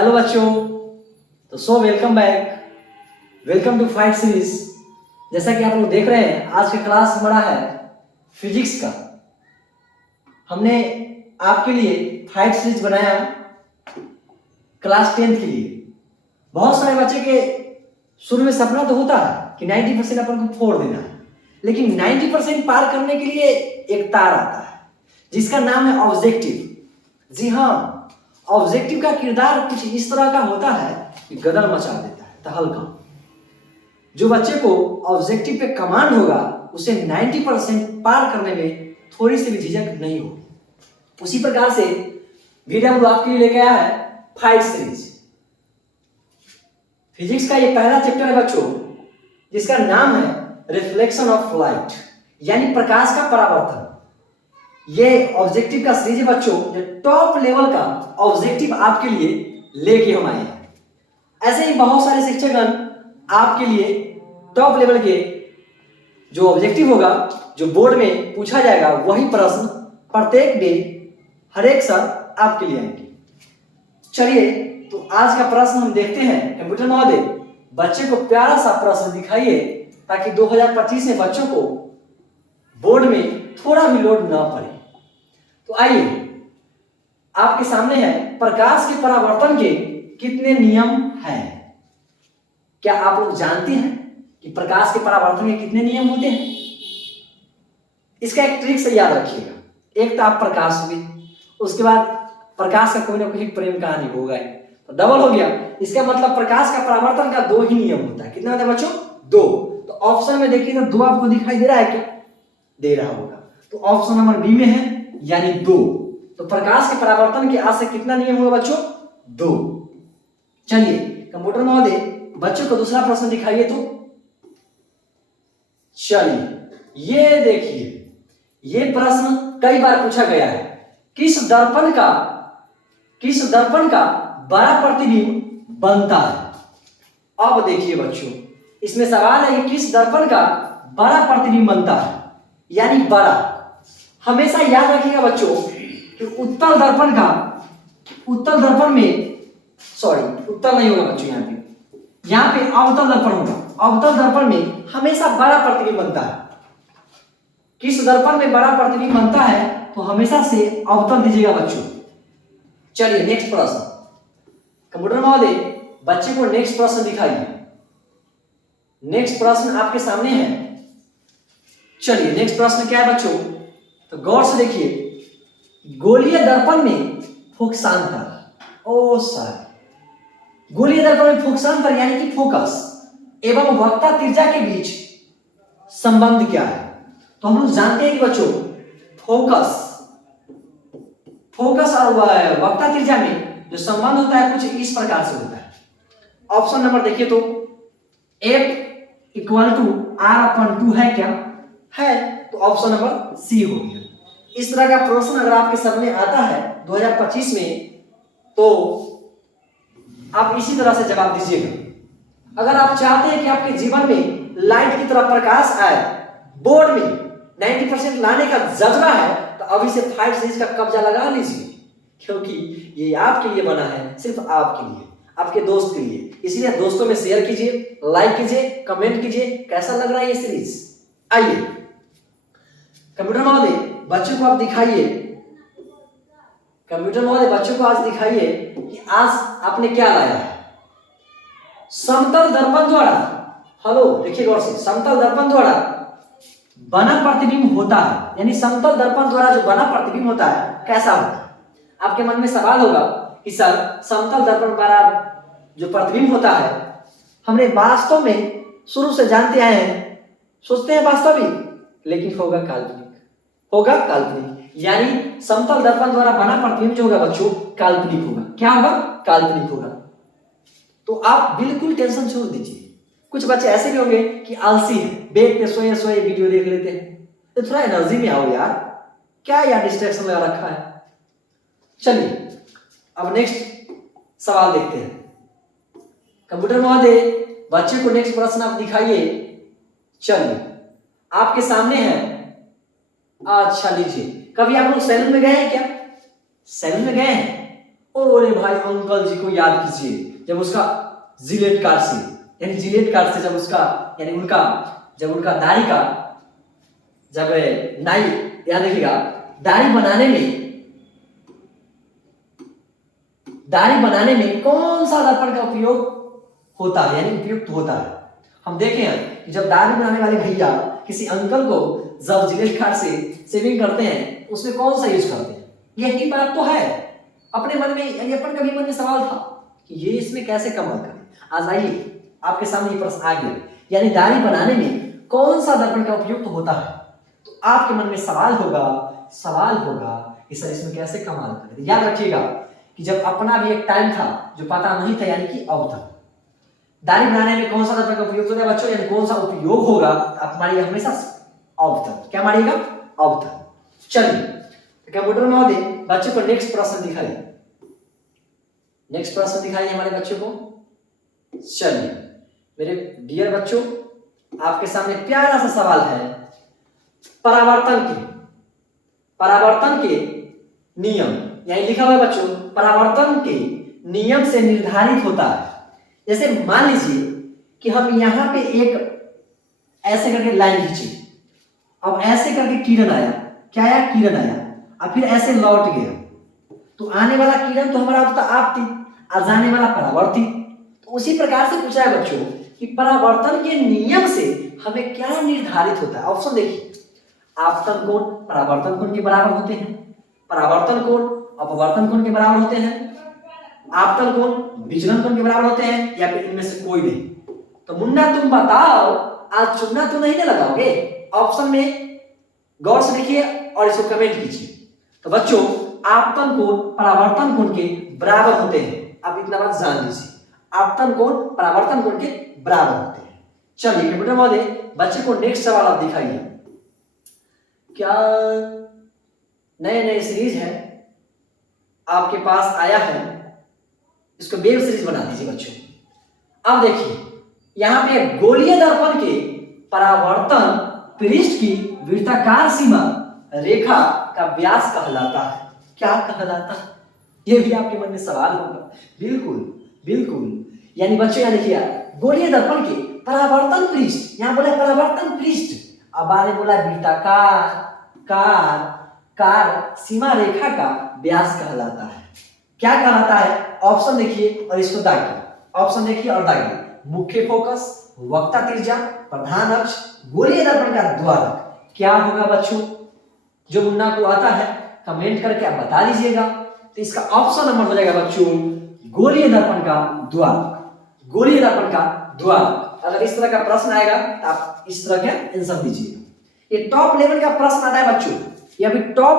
Hello बच्चों, तो welcome back, welcome to fight series. जैसा कि आप लोग देख रहे हैं, आज का क्लास हमारा है फिजिक्स का। हमने आपके लिए फाइट सीरीज बनाया क्लास 10 के लिए। बहुत सारे बच्चे के शुरू में सपना तो होता है कि 90% अपन को फोड़ देना है, लेकिन 90% पार करने के लिए एक तार आता है जिसका नाम है ऑब्जेक्टिव। जी हाँ, ऑब्जेक्टिव का किरदार कुछ इस तरह का होता है कि गदर मचा देता है, तहलका। जो बच्चे को ऑब्जेक्टिव पे कमांड होगा उसे 90% पार करने में थोड़ी सी भी झिझक नहीं होगी। उसी प्रकार से वीडियो आपके लिए लेके आया है फाइट सीरीज। फिजिक्स का ये पहला चैप्टर है बच्चों, जिसका नाम है रिफ्लेक्शन ऑफ लाइट, यानी प्रकाश का परावर्तन। ये ऑब्जेक्टिव का सीरीज है बच्चों, जो टॉप लेवल का ऑब्जेक्टिव आपके लिए लेके हम आए हैं। ऐसे ही बहुत सारे शिक्षकगण आपके लिए टॉप लेवल के जो ऑब्जेक्टिव होगा, जो बोर्ड में पूछा जाएगा, वही प्रश्न प्रत्येक डे हर एक सर आपके लिए आएंगे। चलिए, तो आज का प्रश्न हम देखते हैं। कंप्यूटर महोदय, बच्चे को प्यारा सा प्रश्न दिखाइए ताकि 2025 में बच्चों को बोर्ड में थोड़ा भी लोड ना पड़े। तो आइए, आपके सामने है प्रकाश के परावर्तन के कितने नियम हैं। क्या आप लोग जानते हैं कि प्रकाश के परावर्तन के कितने नियम होते हैं? इसका एक ट्रिक से याद रखिएगा। एक तो आप प्रकाश हुए, उसके बाद प्रकाश का कोई ना कोई प्रेम कहानी होगा, तो डबल हो गया। इसका मतलब प्रकाश का परावर्तन का 2 ही नियम होता है। कितना होता है बच्चों? 2। तो ऑप्शन में देखिए तो 2 आपको दिखाई दे रहा है क्या? दे रहा होगा। तो ऑप्शन नंबर बी में है, यानी 2। तो प्रकाश के परावर्तन के आज से कितना नियम होगा बच्चों? 2। चलिए कंप्यूटर महोदय, बच्चों को दूसरा प्रश्न दिखाइए। तो चलिए, ये देखिए, ये प्रश्न कई बार पूछा गया है। किस दर्पण का बड़ा प्रतिबिंब बनता है? अब देखिए बच्चों, इसमें सवाल है कि किस दर्पण का बड़ा प्रतिबिंब बनता है, यानी बड़ा। हमेशा याद रखिएगा बच्चों कि उत्तल दर्पण नहीं होगा बच्चों, यहाँ पे अवतल दर्पण होगा। अवतल दर्पण में हमेशा बड़ा प्रतिबिंब बनता है। किस दर्पण में बड़ा प्रतिबिंब बनता है, तो हमेशा से अवतल दीजिएगा बच्चों। चलिए नेक्स्ट प्रश्न। कंप्यूटर महोदय, बच्चे को नेक्स्ट प्रश्न दिखाइए। नेक्स्ट प्रश्न आपके सामने है। चलिए, नेक्स्ट प्रश्न क्या है बच्चों? तो गौर से देखिए, गोलीय दर्पण में फोकसांतर। ओ सर, गोलीय दर्पण में फोकसांतर यानी कि फोकस एवं वक्ता त्रिज्या के बीच संबंध क्या है? तो हम लोग जानते हैं कि बच्चों, फोकस और वक्ता त्रिज्या में जो संबंध होता है कुछ इस प्रकार से होता है। ऑप्शन नंबर देखिए तो F = R/2 है क्या? है, तो ऑप्शन नंबर सी हो गया। इस तरह का प्रश्न अगर आपके सामने आता है 2025 में, तो आप इसी तरह से जवाब दीजिएगा। अगर आप चाहते हैं कि आपके जीवन में लाइट की तरह प्रकाश आए, बोर्ड में 90% लाने का जज्बा है, तो अभी से फाइट सीरीज का कब्जा लगा लीजिए, क्योंकि ये आपके लिए बना है, सिर्फ आपके लिए, आपके दोस्त के लिए। इसलिए दोस्तों में शेयर कीजिए, लाइक कीजिए, कमेंट कीजिए कैसा लग रहा है ये सीरीज। आइए कंप्यूटर महोदय, बच्चों को आप दिखाइए। कंप्यूटर महोदय, बच्चों को आज दिखाइए कि आज आपने क्या लाया है। समतल दर्पण द्वारा, हेलो देखिए गौर से, समतल दर्पण द्वारा बना प्रतिबिंब होता है, यानी समतल दर्पण द्वारा जो बना प्रतिबिंब होता है कैसा होता है? आपके मन में सवाल होगा कि सर, समतल दर्पण द्वारा जो प्रतिबिंब होता है, हमने वास्तव में शुरू से जानते आए हैं, सोचते हैं वास्तविक, लेकिन होगा काल्पनिक। यानी समतल दर्पण द्वारा बना प्रतिबिंब जो होगा बच्चों, काल्पनिक होगा। क्या होगा? काल्पनिक होगा। तो आप बिल्कुल टेंशन छोड़ दीजिए। कुछ बच्चे ऐसे भी होंगे कि आलसी है, बेड पे सोए वीडियो देख लेते हैं। तो थोड़ा एनर्जी में आओ यार, क्या यार डिस्ट्रैक्शन लगा रखा है। चलिए अब नेक्स्ट सवाल देखते हैं। कंप्यूटर महोदय, बच्चे को नेक्स्ट प्रश्न आप दिखाइए। चलिए, आपके सामने है। अच्छा लीजिए, कभी आप लोग सैलून में गए हैं क्या? सैलून में गए हैं? ओरे भाई अंकल जी को याद कीजिए, जब उसका जिलेट कार से, यानी जिलेट कार से जब उसका, यानी उनका, जब उनका दाढ़ी का, जब नाई, याद रखिएगा, दाढ़ी बनाने में, दाढ़ी बनाने में कौन सा दर्पण का उपयोग होता है, यानी उपयुक्त होता है। हम देखे हैं कि जब दाढ़ी बनाने वाले भैया किसी अंकल को जब जिलेट कार से शेविंग करते हैं, उसमें कौन सा यूज करते हैं। यही बात तो है अपने मन में, यानी अपन का भी मन में सवाल था कि ये इसमें कैसे कमाल करें। आज आइए आपके सामने ये प्रश्न आ गया, यानी दाढ़ी बनाने में कौन सा दर्पण का उपयुक्त होता है। तो आपके मन में सवाल होगा कि सर इसमें कैसे कमाल करें। याद रखिएगा कि जब अपना भी एक टाइम था जो पता नहीं था, यानी कि अब था, दाढ़ी बनाने में कौन सा दर्पण का उपयोग होता है बच्चों, यानी कौन सा उपयोग होगा, आप मारिएगा हमेशा अब तक। क्या मारिएगा? अब तक। चलिए कंप्यूटर महोदय बच्चों को नेक्स्ट प्रश्न दिखाइए, नेक्स्ट प्रश्न दिखाइए हमारे बच्चों को। चलिए मेरे डियर बच्चों, आपके सामने प्यारा सा सवाल है, परावर्तन के नियम, यही लिखा हुआ है बच्चों, परावर्तन के नियम से निर्धारित होता है। जैसे मान लीजिए कि हम यहां पे एक ऐसे करके लाइन खींची, अब ऐसे करके किरण आया, क्या आया? किरण आया, अब फिर ऐसे लौट गया, तो आने वाला किरण तो हमारा होता आपतित, और जाने वाला परावर्तित। तो उसी प्रकार से पूछा है बच्चों कि परावर्तन के नियम से हमें क्या निर्धारित होता है। ऑप्शन देखिए, आपतन कोण परावर्तन कोण के बराबर होते हैं, परावर्तन कोण अपवर्तन कोण के बराबर होते हैं, आपतन कोण विचलन कोण के बराबर होते हैं, या फिर इनमें से कोई नहीं। तो मुन्ना तुम बताओ, आज चुनना तो नहीं ना लगाओगे, ऑप्शन में गौर से देखिए और इसको कमेंट कीजिए। तो बच्चों आपतन कोण परावर्तन कोण के बराबर होते हैं, आप इतना बात जान लीजिए, आपतन कोण परावर्तन कोण के बराबर होते हैं। चलिए कंप्यूटर महोदय बच्चे को नेक्स्ट सवाल आप दिखाइए। क्या नए नए सीरीज है आपके पास आया है, इसको वेब सीरीज बना दीजिए बच्चों। अब देखिए यहां पे गोलीय दर्पण के परावर्तन पृष्ठ की वृत्ताकार सीमा रेखा का व्यास कहलाता है। क्या कहलाता है? ये भी आपके मन में सवाल होगा। बिल्कुल बिल्कुल, यानी बच्चों यहां देखिए गोलीय दर्पण के परावर्तन पृष्ठ, यहां बोला परावर्तन पृष्ठ, अब बाद बोला वृत्ताकार कार सीमा रेखा का व्यास कहलाता है। क्या कहलाता है? ऑप्शन देखिए और इसको दागिए, ऑप्शन देखिए और दागिए। मुख्य फोकस, वक्ता त्रिज्या, प्रधान अक्ष, गोलीय दर्पण का द्वारक। क्या होगा बच्चों? जो मुन्ना को आता है कमेंट करके आप बता दीजिएगा। तो इसका ऑप्शन नंबर हो जाएगा बच्चों गोलीय दर्पण का द्वारक, गोलीय दर्पण का द्वारक। अगर इस तरह का प्रश्न आएगा तो आप इस तरह का आंसर दीजिएगा। ये टॉप लेवल का प्रश्न आता है बच्चों, ये अभी टॉप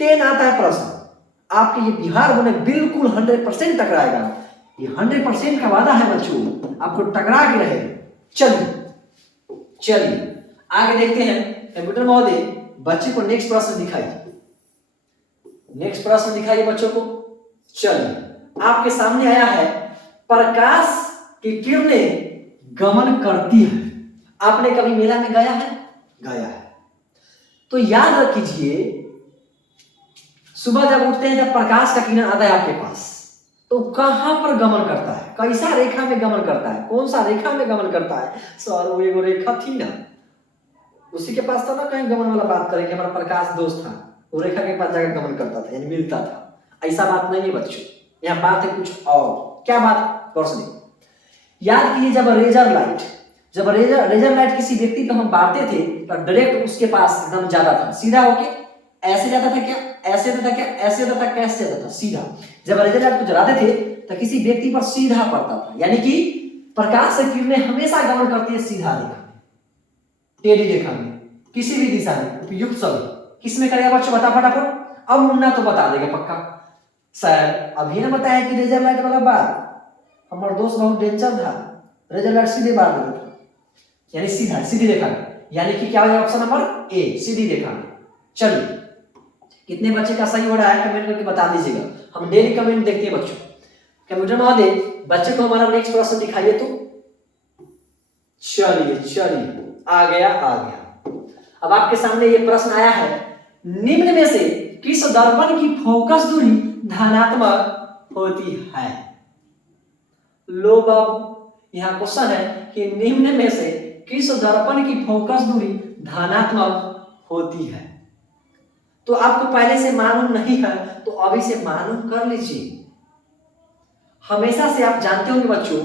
10 आता है प्रश्न आपके, ये बिहार बोर्ड में बिल्कुल 100% टकराएगा। ये 100% का वादा है बच्चों, आपको टकरा के रहेगा। चलिए आगे देखते हैं। कंप्यूटर महोदय बच्चे को नेक्स्ट प्रश्न दिखाइए, नेक्स्ट प्रश्न दिखाइए बच्चों को। चलिए आपके सामने आया है, प्रकाश की किरणें गमन करती है। आपने कभी मेला में गया है? गया है। तो याद रखिए सुबह जब उठते हैं जब प्रकाश का किरण आता है आपके पास, तो कहां पर गमन करता है, कैसा रेखा में गमन करता है, कौन सा रेखा में गमन करता है? सर वो एक रेखा थी ना, उसी के पास था ना, कहीं गमन वाला बात करें कि हमारा प्रकाश दोस्त था, वो रेखा के पास जाकर गमन करता था, यानी मिलता था। ऐसा बात नहीं है बच्चों, यहां बात है कुछ और। क्या बात? गौर से याद कीजिए, जब रेजर लाइट किसी व्यक्ति पे हम मारते थे तो डायरेक्ट उसके पास एकदम जाता था, सीधा होके ऐसे जाता था, क्या ऐसे जाता था, क्या ऐसे जाता था, कैसे जाता था? सीधा। जब रेजर लाइट को जलाते थे तो किसी व्यक्ति पर सीधा पड़ता था, यानी कि प्रकाश से किरणें हमेशा गमन करती है सीधा रेखा में, टेढ़ी रेखा में, किसी भी दिशा में, उपयुक्त सभी। किसमें करेगा बच्चों? बता फटाफट। अब मुन्ना तो बता देगा पक्का। सर अभी ना बताया कि रेजर लाइट वाला बात, हमारा दोस्त बहुत डेंजर था, रेजर लाइट सीधे मार देता था, यानी सीधा, सीधी रेखा में, यानी कि क्या हो जाएगा ऑप्शन नंबर ए, सीधी रेखा में। चलिए कितने बच्चे का सही हो रहा है कमेंट करके बता दीजिएगा, हम डेली कमेंट देखते हैं बच्चों। कंप्यूटर महोदय बच्चे को हमारा नेक्स्ट प्रश्न दिखाइए तो। चलिए आ गया। अब आपके सामने ये प्रश्न आया है, निम्न में से किस दर्पण की फोकस दूरी धनात्मक होती है। लो बाबू, यहाँ क्वेश्चन है कि निम्न में से किस दर्पण की फोकस दूरी धनात्मक होती है। तो आपको पहले से मालूम नहीं है तो अभी से मालूम कर लीजिए। हमेशा से आप जानते होंगे बच्चों,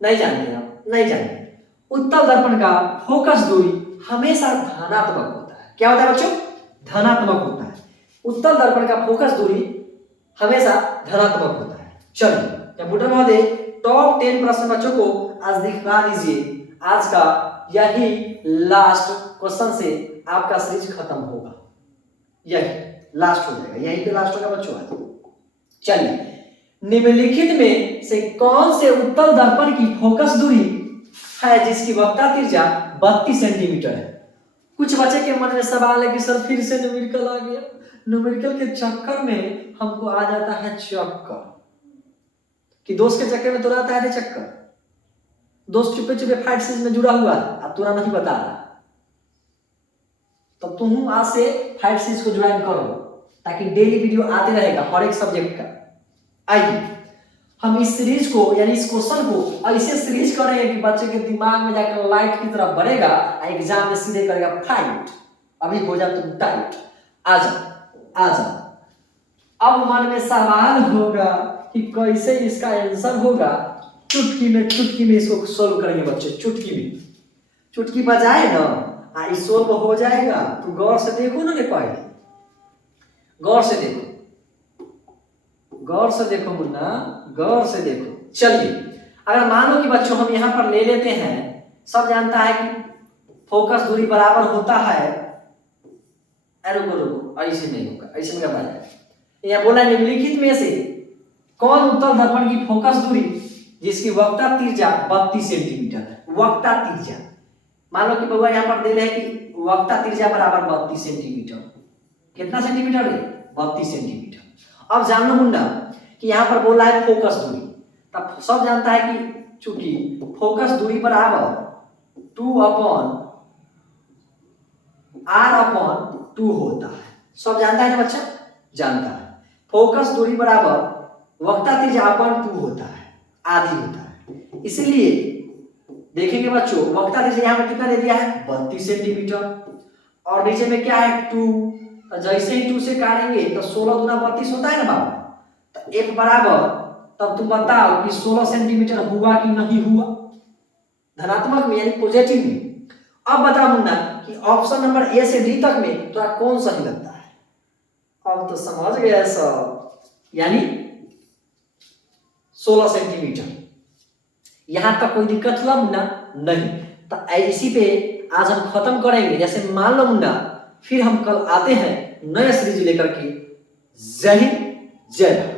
नहीं जानते आप, नहीं जानते, उत्तल दर्पण का फोकस दूरी हमेशा धनात्मक होता है। क्या होता है बच्चों? धनात्मक होता है। उत्तल दर्पण का फोकस दूरी हमेशा धनात्मक होता है। चलिए कंप्यूटर महोदय टॉप 10 प्रश्न बच्चों को आज दिखा दीजिए। आज का यही लास्ट क्वेश्चन से आपका सीरीज खत्म होगा, यही लास्ट हो जाएगा, यही पे लास्ट होगा बच्चों आज। चलिए, निम्नलिखित में से कौन से उत्तल दर्पण की फोकस दूरी है जिसकी वक्रता त्रिज्या 32 सेंटीमीटर है। कुछ बच्चे के मन में सवाल है कि सर फिर से न्यूमेरिकल आ गया, न्यूमेरिकल के चक्कर में हमको आ जाता है चक्कर, कि दोस्त के चक्कर में तो रहता है चक्कर, दोस्त चुपे चुपे फाइट सीरीज में जुड़ा हुआ है, अब तुरा नहीं बता रहा, तो तुम आज से फाइट सीरीज को ज्वाइन करो ताकि डेली वीडियो आते रहेगा हर एक सब्जेक्ट का। आइए हम इस सीरीज को यानी इस क्वेश्चन को ऐसे सीरीज करेंगे कि बच्चे के दिमाग में जाकर लाइट की तरफ बढ़ेगा, एग्जाम में सीधे करेगा फाइट, अभी हो जा तुम टाइट, आ जाओ आ जाओ। अब मन में सवाल होगा कि कैसे इसका आंसर होगा। चुटकी में इसको सोल्व करेंगे बच्चे, चुटकी बजाए ना इस सोल्व हो जाएगा। तो गौर से देखो ना, पहले गौर से देखो मुन्ना, गौर से देखो। चलिए अगर मानो कि बच्चों हम यहाँ पर ले लेते हैं, सब जानता है कि फोकस दूरी बराबर होता है, रुको ऐसे नहीं होगा, ऐसे में बताया यहाँ बोला निम्नलिखित में से कौन उत्तल दर्पण की फोकस दूरी जिसकी वक्रता त्रिज्या 32 सेंटीमीटर है। वक्रता त्रिज्या मान लो कि बउआ यहाँ पर दे रहे हैं कि वक्रता त्रिज्या बराबर 32 सेंटीमीटर। कितना सेंटीमीटर है? 32 सेंटीमीटर। अब जान लो मुन्ना कि यहाँ पर बोला है फोकस दूरी, तब सब जानता है कि चूंकि फोकस दूरी बराबर 2/r/2 होता है। सब जानता है ना बच्चा? जानता है। फोकस दूरी बराबर वक्रता त्रिज्या 2 होता है, आधी होता है। इसलिए देखेंगे बच्चों वक्रता त्रिज्या यहाँ पर कितना दे दिया है? 32 सेंटीमीटर, और नीचे में क्या है? 2। जैसे ही 2 से काटेंगे तो 16 दूना 32 होता है ना बाबा, तो F बराबर, तब तुम बताओ कि 16 सेंटीमीटर हुआ कि नहीं हुआ, धनात्मक में यानी पॉजिटिव में। अब बता मुन्ना कि ऑप्शन नंबर ए से डी तक में तो कौन सही लगता है? अब तो समझ गया सब, यानी 16 सेंटीमीटर। यहां तक कोई दिक्कत हुआ मुन्ना? नहीं। तो इसी पे आज हम खत्म करेंगे। जैसे मान लो मुन्ना, फिर हम कल आते हैं नया सीरीज लेकर के। जय हिंद, जय भारत।